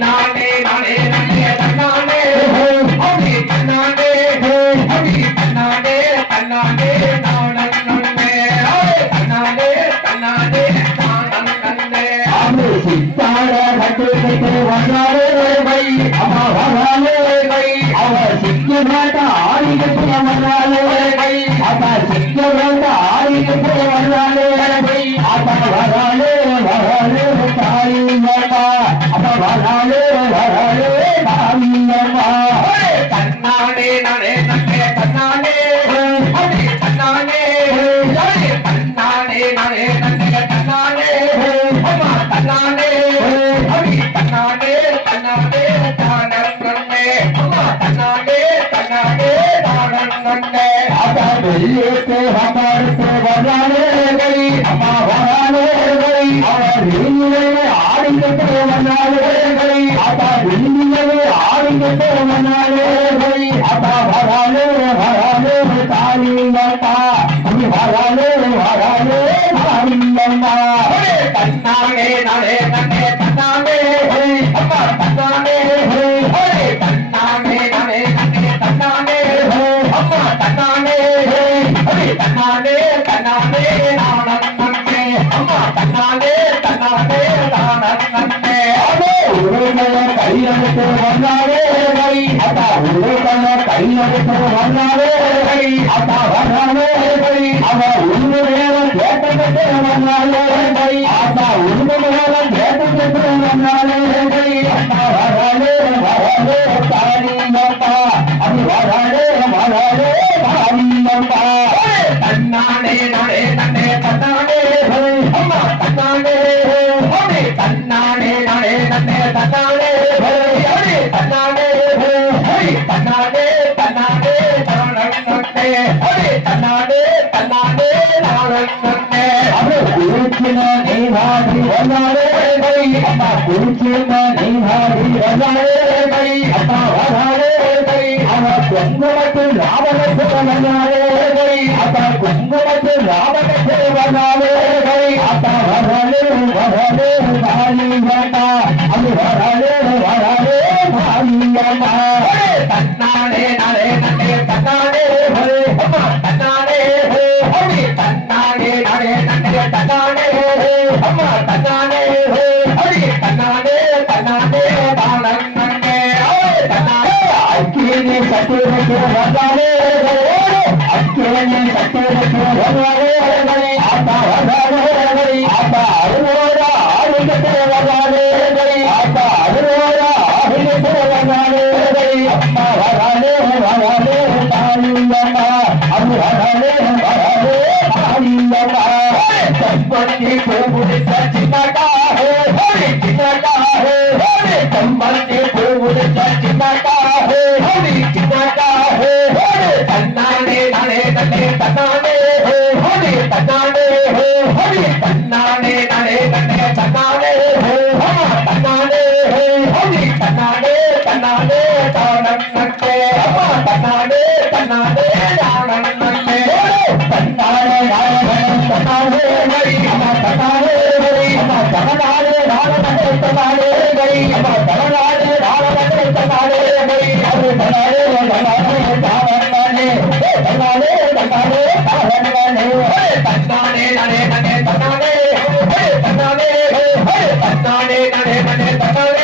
தன்னானே நானே நன்னே தன்னானே அடி தன்னானே அடி தன்னானே தன்னானே நானே நன்னே தன்னானே தன்னானே நானே நன்னே அமு சித்தார கட்டுக்கு வந்தாரே வை அம்மா வராலே வை அவ சிக்கமாட்ட ஆடிக்கு வந்தாலே வை அப்பா சிக்கமாட்ட ஆடிக்கு வந்தாலே வை அப்பா வராலே வராலே தாயியம்மா அப்பா வராலே வராலே தாயியம்மா தன்னானே நானே நன்னே தன்னானே அடி தன்னானே அடி தன்னானே நானே நன்னே தன்னானே அம்மா தன்னானே அடி தன்னானே தன்னானே தானே நன்னே அம்மா தன்னானே தன்னானே தானே நன்னே அப்பா வெளியேற்று வந்தாருக்கு வராலே வை அம்மா வராலே வை அவர் நீங்களே ஆடிக்கிட்டு வந்தாலே வை அப்பா நீங்களே ஆடிக்கிட்டு வந்தாலே வை அப்பா வராலே வராலே தாலிங்கப்பா நீ வராலே வராலே தாலிங்கம்மா தன்னானே நானே நன்னே தன்னானே அம்மா தன்னானே அடி தன்னானே நானே நன்னே தன்னானே அம்மா தன்னானே அடி தன்னானே தன்னானே நானே நன்னே அம்மா தன்னானே தன்னானே நானே நன்னே கையெழுத்து வந்தாலே வை அப்பா உருவ கையெழுத்து வந்தாலே வை அப்பா வராலே வை அவ உண்மை நேரம் கேட்டுக்கிட்டு வந்தாலே வை அப்பா உண்மை நேரம் கேட்டுக்கிட்டு வந்தாலே வை அப்பா வராலே வராலே தாலிங்கப்பா அது வராலே வராலே தாலிங்கப்பா தன்னானே நானே நன்னே தன்னானே அம்மா தன்னானே அடி தன்னானே நானே நன்னே தன்னானே அடி தன்னானே அடி தன்னானே தன்னானே நானே நன்னே அடி தன்னானே தன்னானே நானே நன்னே அது குளிச்சின நீ வாடி வந்தாலே வை அப்பா குளிச்சின நீ வாடி வந்தாலே வை அப்பா வராலே வை அவ குங்குமத்து ராவணத்து வந்தாலே வை அப்பா குங்குமத்து ராவணத்து வந்தாலே வை அப்பா வராலே வராலே தாலிங்கம்மா அது வராலே வராலே தாலிங்கம்மா தன்னானே நானே நன்னே தன்னானே அம்மா தன்னானே அடி தன்னானே நானே நன்னே தன்னானே அம்மா தன்னானே அடி தன்னானே தன்னானே தானே நன்னே தன்னானே அக்கினி சத்திரக்கு வந்தாலே அக்கினி சத்திரக்கு வந்தாலே அப்பா வந்தாலே அப்பா அருவோரா ஆடிக்கிட்டு வந்தாலே அப்பா அருவோரா ஆடிக்கிட்டு வந்தாலே அம்மா வராலே வராலே தாலிங்கம்மா அது வராலே வராலே தாலிங்கம்மா சம்பந்தி பூமுடித்த சின்னக்கா சின்னக்கா சம்பந்தி பூமுடித்த சின்னக்கா சின்னக்கா தன்னானே நானே நன்னே தன்னானே அடி தன்னானே அடி தன்னானே நானே நன்னே தன்னானே அம்மா தன்னானே அடி தன்னானே தன்னானே தானே நன்னே அம்மா தன்னானே தன்னானே தானே நன்னே தன்னாலே தன்னாலே வை அம்மா தன்னாலே வை அம்மா தன்னாலே நாளே தன்னாலே வை அம்மா தன்னாலே நாளே தன்னாலே வை அது தன்னாலே தன்னாலே தாவண்ணே தன்னாலே தன்னாலே தாவண்ணே தன்னானே நானே நன்னே தன்னானே தன்னானே தன்னானே நானே நன்னே தன்னானே